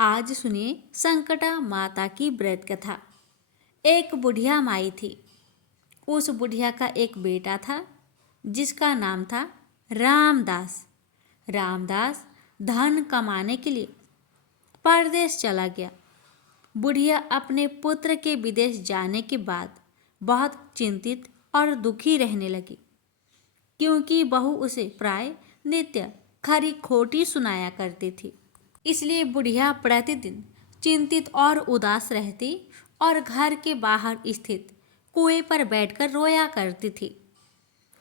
आज सुनिए संकटा माता की व्रत कथा। एक बुढ़िया माई थी। उस बुढ़िया का एक बेटा था जिसका नाम था रामदास। रामदास धन कमाने के लिए परदेश चला गया। बुढ़िया अपने पुत्र के विदेश जाने के बाद बहुत चिंतित और दुखी रहने लगी, क्योंकि बहू उसे प्राय नित्य खरी खोटी सुनाया करती थी। इसलिए बुढ़िया प्रतिदिन चिंतित और उदास रहती और घर के बाहर स्थित कुएं पर बैठकर रोया करती थी।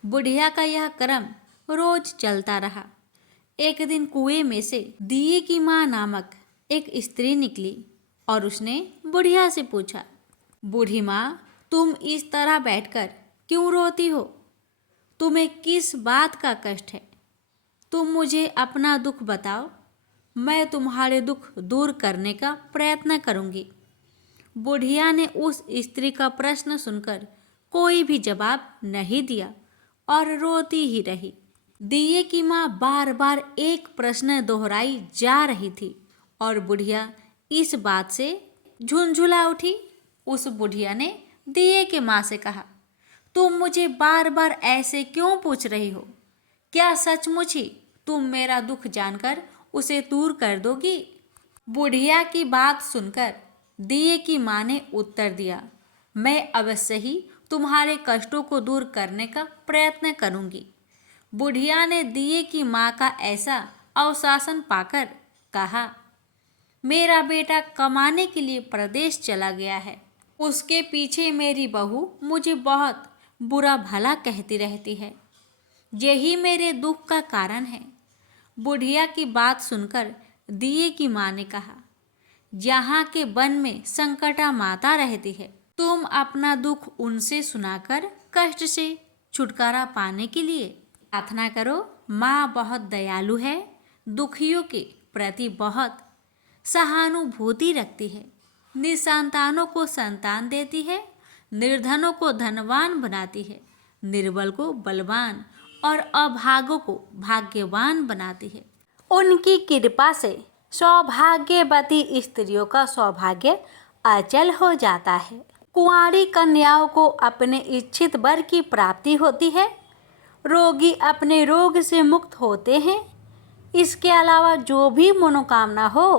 बुढ़िया का यह क्रम रोज चलता रहा। एक दिन कुएं में से दिए की माँ नामक एक स्त्री निकली और उसने बुढ़िया से पूछा, बूढ़ी माँ, तुम इस तरह बैठकर क्यों रोती हो? तुम्हें किस बात का कष्ट है? तुम मुझे अपना दुख बताओ, मैं तुम्हारे दुख दूर करने का प्रयत्न करूंगी। बुढ़िया ने उस स्त्री का प्रश्न सुनकर कोई भी जवाब नहीं दिया और रोती ही रही। दिए की माँ बार बार एक प्रश्न दोहराई जा रही थी और बुढ़िया इस बात से झुंझुला उठी। उस बुढ़िया ने दिए के माँ से कहा, तुम मुझे बार बार ऐसे क्यों पूछ रही हो? क्या सचमुच ही तुम मेरा दुख जानकर उसे दूर कर दोगी? बुढ़िया की बात सुनकर दिए की माँ ने उत्तर दिया, मैं अवश्य ही तुम्हारे कष्टों को दूर करने का प्रयत्न करूंगी। बुढ़िया ने दिए की माँ का ऐसा आश्वासन पाकर कहा, मेरा बेटा कमाने के लिए प्रदेश चला गया है। उसके पीछे मेरी बहू मुझे बहुत बुरा भला कहती रहती है। यही मेरे दुख का कारण है। बुढ़िया की बात सुनकर दिए की माँ ने कहा, यहाँ के वन में संकटा माता रहती है। तुम अपना दुख उनसे सुनाकर कष्ट से छुटकारा पाने के लिए प्रार्थना करो। माँ बहुत दयालु है, दुखियों के प्रति बहुत सहानुभूति रखती है, निसंतानों को संतान देती है, निर्धनों को धनवान बनाती है, निर्बल को बलवान और अभागों को भाग्यवान बनाती है। उनकी कृपा से सौभाग्यवती स्त्रियों का सौभाग्य अचल हो जाता है। कुंवारी कन्याओं को अपने इच्छित वर की प्राप्ति होती है। रोगी अपने रोग से मुक्त होते हैं। इसके अलावा जो भी मनोकामना हो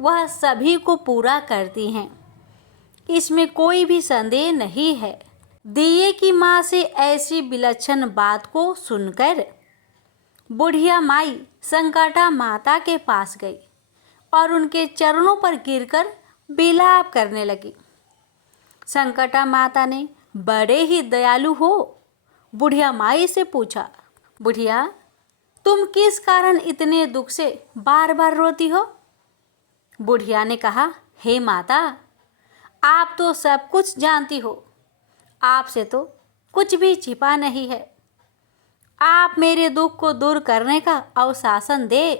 वह सभी को पूरा करती हैं। इसमें कोई भी संदेह नहीं है। दिए की माँ से ऐसी विलक्षण बात को सुनकर बुढ़िया माई संकटा माता के पास गई और उनके चरणों पर गिरकर विलाप करने लगी। संकटा माता ने बड़े ही दयालु हो बुढ़िया माई से पूछा, बुढ़िया, तुम किस कारण इतने दुख से बार बार रोती हो? बुढ़िया ने कहा, हे माता, आप तो सब कुछ जानती हो। आपसे तो कुछ भी छिपा नहीं है। आप मेरे दुख को दूर करने का आश्वासन दे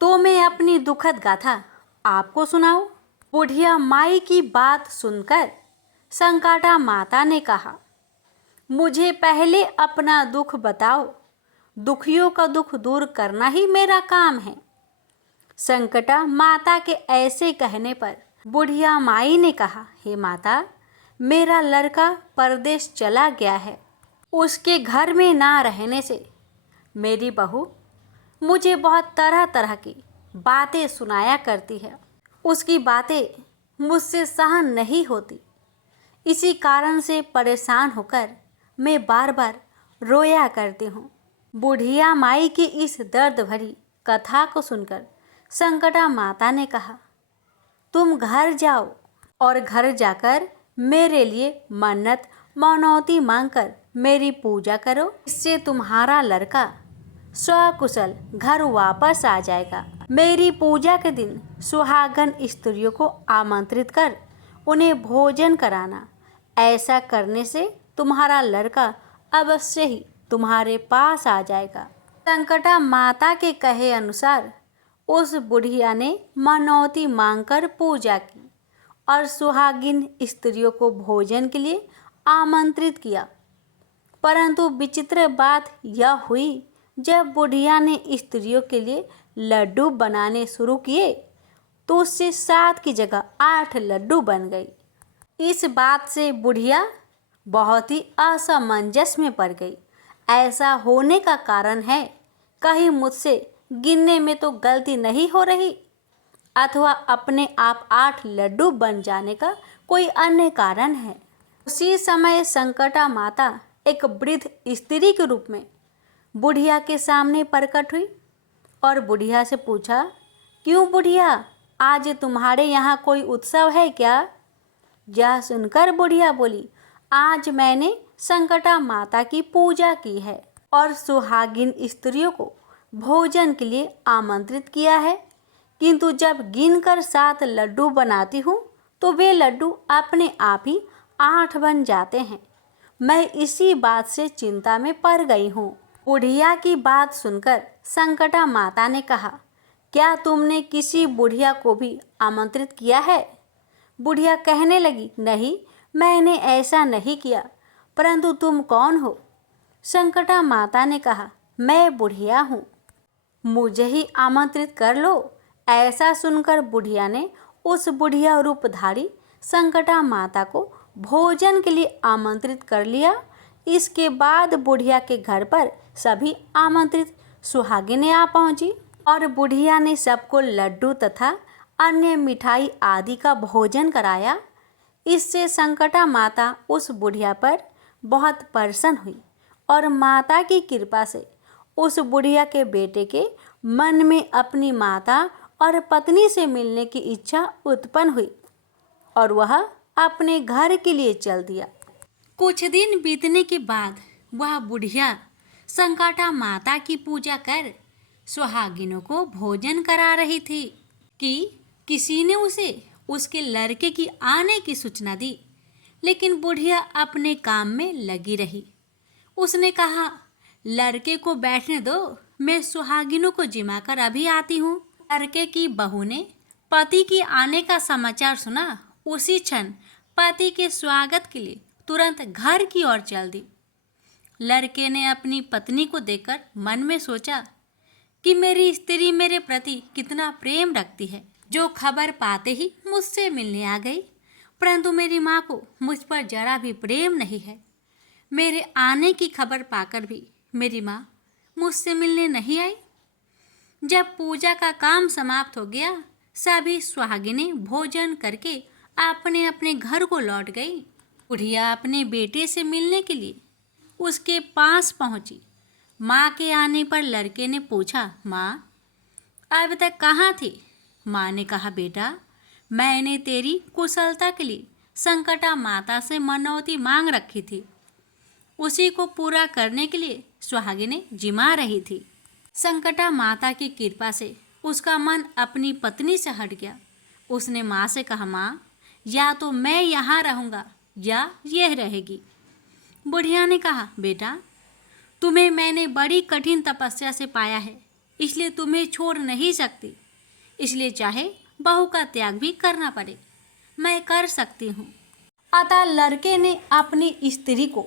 तो मैं अपनी दुखद गाथा आपको सुनाऊं। बुढ़िया माई की बात सुनकर संकटा माता ने कहा, मुझे पहले अपना दुख बताओ। दुखियों का दुख दूर करना ही मेरा काम है। संकटा माता के ऐसे कहने पर बुढ़िया माई ने कहा, हे माता, मेरा लड़का परदेश चला गया है। उसके घर में ना रहने से मेरी बहू मुझे बहुत तरह तरह की बातें सुनाया करती है। उसकी बातें मुझसे सहन नहीं होती। इसी कारण से परेशान होकर मैं बार बार रोया करती हूँ। बुढ़िया माई की इस दर्द भरी कथा को सुनकर संकटा माता ने कहा, तुम घर जाओ और घर जाकर मेरे लिए मन्नत मनौती मांगकर मेरी पूजा करो। इससे तुम्हारा लड़का सकुशल घर वापस आ जाएगा। मेरी पूजा के दिन सुहागन स्त्रियों को आमंत्रित कर उन्हें भोजन कराना। ऐसा करने से तुम्हारा लड़का अवश्य ही तुम्हारे पास आ जाएगा। संकटा माता के कहे अनुसार उस बुढ़िया ने मनौती मांगकर पूजा की और सुहागिन स्त्रियों को भोजन के लिए आमंत्रित किया। परंतु विचित्र बात यह हुई, जब बुढ़िया ने स्त्रियों के लिए लड्डू बनाने शुरू किए तो उससे 7 की जगह 8 लड्डू बन गई। इस बात से बुढ़िया बहुत ही असमंजस में पड़ गई। ऐसा होने का कारण है, कहीं मुझसे गिनने में तो गलती नहीं हो रही, अथवा अपने आप 8 लड्डू बन जाने का कोई अन्य कारण है। उसी समय संकटा माता एक वृद्ध स्त्री के रूप में बुढ़िया के सामने प्रकट हुई और बुढ़िया से पूछा, क्यों बुढ़िया, आज तुम्हारे यहाँ कोई उत्सव है क्या? यह सुनकर बुढ़िया बोली, आज मैंने संकटा माता की पूजा की है और सुहागिन स्त्रियों को भोजन के लिए आमंत्रित किया है, किंतु जब गिनकर 7 लड्डू बनाती हूँ तो वे लड्डू अपने आप ही 8 बन जाते हैं। मैं इसी बात से चिंता में पड़ गई हूँ। बुढ़िया की बात सुनकर संकटा माता ने कहा, क्या तुमने किसी बुढ़िया को भी आमंत्रित किया है? बुढ़िया कहने लगी, नहीं, मैंने ऐसा नहीं किया, परंतु तुम कौन हो? संकटा माता ने कहा, मैं बुढ़िया हूँ, मुझे ही आमंत्रित कर लो। ऐसा सुनकर बुढ़िया ने उस बुढ़िया रूपधारी संकटा माता को भोजन के लिए आमंत्रित कर लिया। इसके बाद बुढ़िया के घर पर सभी आमंत्रित सुहागिनें आ पहुंची और बुढ़िया ने सबको लड्डू तथा अन्य मिठाई आदि का भोजन कराया। इससे संकटा माता उस बुढ़िया पर बहुत प्रसन्न हुई और माता की कृपा से उस बुढ़िया के बेटे के मन में अपनी माता और पत्नी से मिलने की इच्छा उत्पन्न हुई और वह अपने घर के लिए चल दिया। कुछ दिन बीतने के बाद वह बुढ़िया संकटा माता की पूजा कर सुहागिनों को भोजन करा रही थी कि किसी ने उसे उसके लड़के की आने की सूचना दी, लेकिन बुढ़िया अपने काम में लगी रही। उसने कहा, लड़के को बैठने दो, मैं सुहागिनों को जिमा कर अभी आती हूँ। लड़के की बहू ने पति की आने का समाचार सुना। उसी क्षण पति के स्वागत के लिए तुरंत घर की ओर चल दी। लड़के ने अपनी पत्नी को देखकर मन में सोचा कि मेरी स्त्री मेरे प्रति कितना प्रेम रखती है, जो खबर पाते ही मुझसे मिलने आ गई, परंतु मेरी माँ को मुझ पर जरा भी प्रेम नहीं है। मेरे आने की खबर पाकर भी मेरी माँ मुझसे मिलने नहीं आई। जब पूजा का काम समाप्त हो गया, सभी सुहागिनें भोजन करके अपने अपने घर को लौट गई। बुढ़िया अपने बेटे से मिलने के लिए उसके पास पहुंची। माँ के आने पर लड़के ने पूछा, माँ अब तक कहाँ थी? माँ ने कहा, बेटा मैंने तेरी कुशलता के लिए संकटा माता से मनौती मांग रखी थी, उसी को पूरा करने के लिए सुहागिनें जिमा रही थी। संकटा माता की कृपा से उसका मन अपनी पत्नी से हट गया। उसने माँ से कहा, माँ या तो मैं यहाँ रहूँगा या यह रहेगी। बुढ़िया ने कहा, बेटा तुम्हें मैंने बड़ी कठिन तपस्या से पाया है, इसलिए तुम्हें छोड़ नहीं सकती, इसलिए चाहे बहू का त्याग भी करना पड़े मैं कर सकती हूँ। अतः लड़के ने अपनी स्त्री को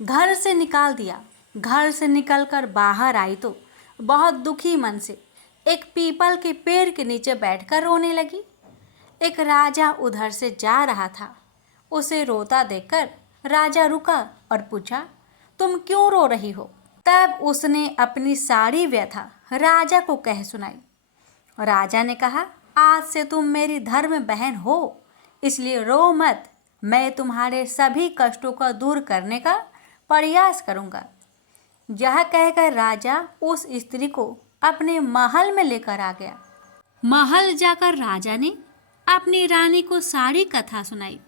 घर से निकाल दिया। घर से निकलकर बाहर आई तो बहुत दुखी मन से एक पीपल के पेड़ के नीचे बैठकर रोने लगी। एक राजा उधर से जा रहा था। उसे रोता देखकर राजा रुका और पूछा, तुम क्यों रो रही हो? तब उसने अपनी सारी व्यथा राजा को कह सुनाई। राजा ने कहा, आज से तुम मेरी धर्म बहन हो, इसलिए रो मत, मैं तुम्हारे सभी कष्टों को दूर करने का प्रयास करूंगा। यह कहकर राजा उस स्त्री को अपने महल में लेकर आ गया। महल जाकर राजा ने अपनी रानी को सारी कथा सुनाई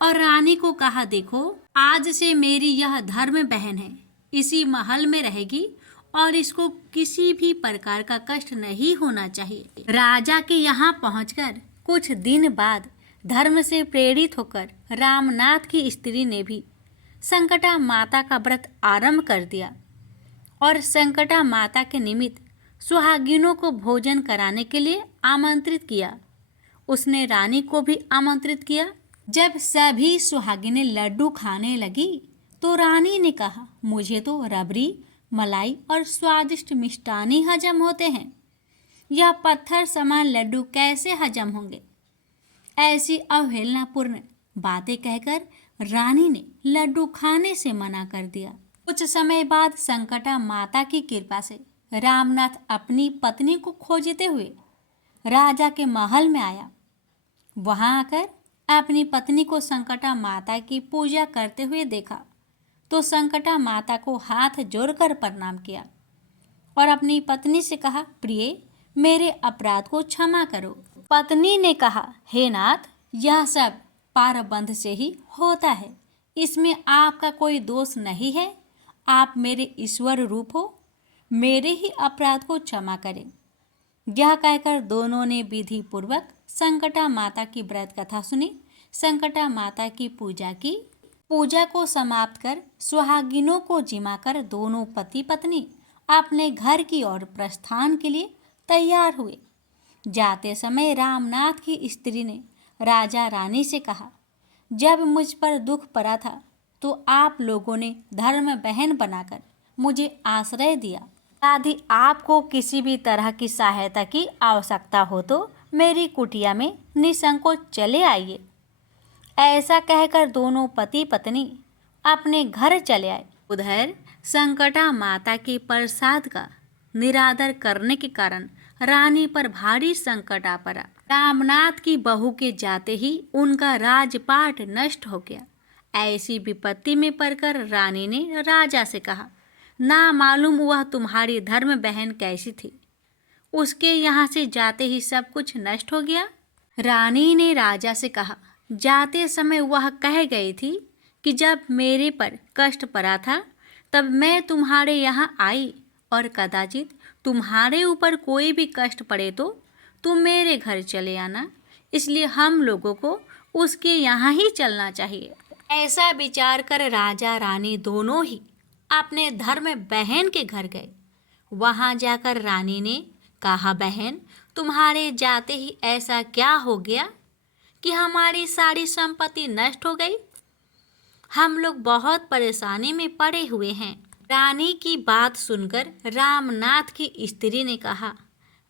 और रानी को कहा, देखो आज से मेरी यह धर्म बहन है, इसी महल में रहेगी और इसको किसी भी प्रकार का कष्ट नहीं होना चाहिए। राजा के यहाँ पहुंचकर कुछ दिन बाद धर्म से प्रेरित होकर रामनाथ की स्त्री ने भी संकटा माता का व्रत आरंभ कर दिया और संकटा माता के निमित्त सुहागिनों को भोजन कराने के लिए आमंत्रित किया। उसने रानी को भी आमंत्रित किया। जब सभी सुहागिनें लड्डू खाने लगी तो रानी ने कहा, मुझे तो रबड़ी, मलाई और स्वादिष्ट मिष्टान ही हजम होते हैं, यह पत्थर समान लड्डू कैसे हजम होंगे? ऐसी अवहेलनापूर्ण बातें कहकर रानी ने लड्डू खाने से मना कर दिया। कुछ समय बाद संकटा माता की कृपा से रामनाथ अपनी पत्नी को खोजते हुए राजा के महल में आया। वहां आकर अपनी पत्नी को संकटा माता की पूजा करते हुए देखा तो संकटा माता को हाथ जोड़कर प्रणाम किया और अपनी पत्नी से कहा, प्रिय, मेरे अपराध को क्षमा करो। पत्नी ने कहा, हे नाथ, यह सब पारबंध से ही होता है, इसमें आपका कोई दोष नहीं है। आप मेरे ईश्वर रूप हो, मेरे ही अपराध को क्षमा करें। यह कहकर दोनों ने विधि पूर्वक संकटा माता की व्रत कथा सुनी, संकटा माता की पूजा की। पूजा को समाप्त कर सुहागिनों को जिमाकर दोनों पति पत्नी अपने घर की ओर प्रस्थान के लिए तैयार हुए। जाते समय रामनाथ की स्त्री ने राजा रानी से कहा, जब मुझ पर दुख पड़ा था तो आप लोगों ने धर्म बहन बनाकर मुझे आश्रय दिया। यदि आपको किसी भी तरह की सहायता की आवश्यकता हो तो मेरी कुटिया में निसंकोच चले आइए। ऐसा कहकर दोनों पति पत्नी अपने घर चले आए। उधर संकटा माता के प्रसाद का निरादर करने के कारण रानी पर भारी संकट आ पड़ा। रामनाथ की बहू के जाते ही उनका राजपाट नष्ट हो गया। ऐसी विपत्ति में पड़कर रानी ने राजा से कहा, ना मालूम वह तुम्हारी धर्म बहन कैसी थी, उसके यहाँ से जाते ही सब कुछ नष्ट हो गया। रानी ने राजा से कहा, जाते समय वह कह गई थी कि जब मेरे पर कष्ट पड़ा था तब मैं तुम्हारे यहाँ आई और कदाचित तुम्हारे ऊपर कोई भी कष्ट पड़े तो तुम मेरे घर चले आना, इसलिए हम लोगों को उसके यहाँ ही चलना चाहिए। ऐसा विचार कर राजा रानी दोनों ही अपने धर्म बहन के घर गए। वहाँ जाकर रानी ने कहा, बहन, तुम्हारे जाते ही ऐसा क्या हो गया कि हमारी सारी संपत्ति नष्ट हो गई? हम लोग बहुत परेशानी में पड़े हुए हैं। रानी की बात सुनकर रामनाथ की स्त्री ने कहा,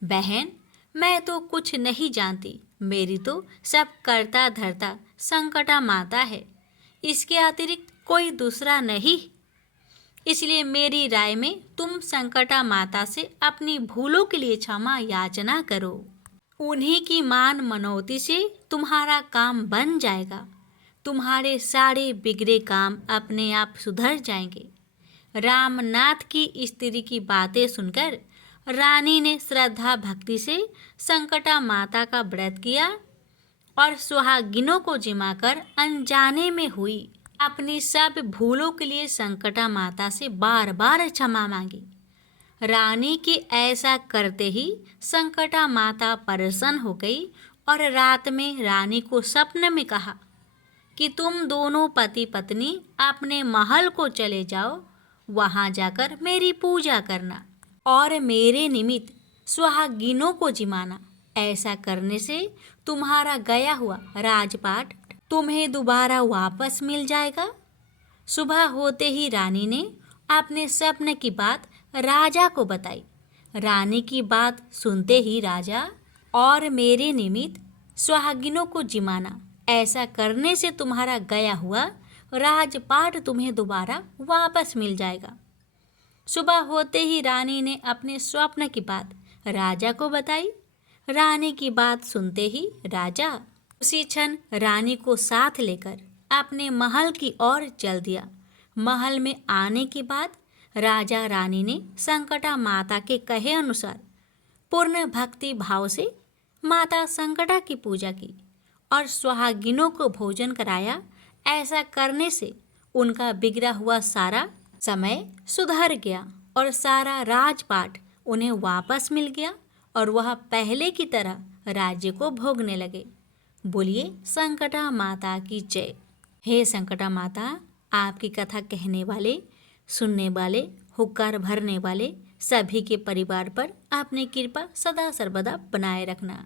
बहन, मैं तो कुछ नहीं जानती, मेरी तो सब करता धरता संकटा माता है, इसके अतिरिक्त कोई दूसरा नहीं। इसलिए मेरी राय में तुम संकटा माता से अपनी भूलों के लिए क्षमा याचना करो। उन्हीं की मान मनौती से तुम्हारा काम बन जाएगा। तुम्हारे सारे बिगड़े काम अपने आप सुधर जाएंगे। रामनाथ की स्त्री की बातें सुनकर रानी ने श्रद्धा भक्ति से संकटा माता का व्रत किया और सुहागिनों को जिमाकर अनजाने में हुई अपनी सब भूलों के लिए संकटा माता से बार बार क्षमा मांगी। रानी के ऐसा करते ही संकटा माता प्रसन्न हो गई और रात में रानी को स्वप्न में कहा कि तुम दोनों पति पत्नी अपने महल को चले जाओ, वहां जाकर मेरी पूजा करना और मेरे निमित्त सुहागिनों को जिमाना। ऐसा करने से तुम्हारा गया हुआ राजपाट तुम्हें दोबारा वापस मिल जाएगा। सुबह होते ही रानी ने अपने स्वप्न की बात राजा को बताई। रानी की बात सुनते ही राजा, और मेरे निमित्त सुहागिनों को जिमाना, ऐसा करने से तुम्हारा गया हुआ राजपाट तुम्हें दोबारा वापस मिल जाएगा। सुबह होते ही रानी ने अपने स्वप्न की बात राजा को बताई। रानी की बात सुनते ही राजा उसी क्षण रानी को साथ लेकर अपने महल की ओर चल दिया। महल में आने के बाद राजा रानी ने संकटा माता के कहे अनुसार पूर्ण भक्ति भाव से माता संकटा की पूजा की और सुहागिनों को भोजन कराया। ऐसा करने से उनका बिगड़ा हुआ सारा समय सुधर गया और सारा राजपाट उन्हें वापस मिल गया और वह पहले की तरह राज्य को भोगने लगे। बोलिए संकटा माता की जय। हे संकटा माता, आपकी कथा कहने वाले, सुनने वाले, हुक्कार भरने वाले सभी के परिवार पर अपनी कृपा सदा सर्वदा बनाए रखना।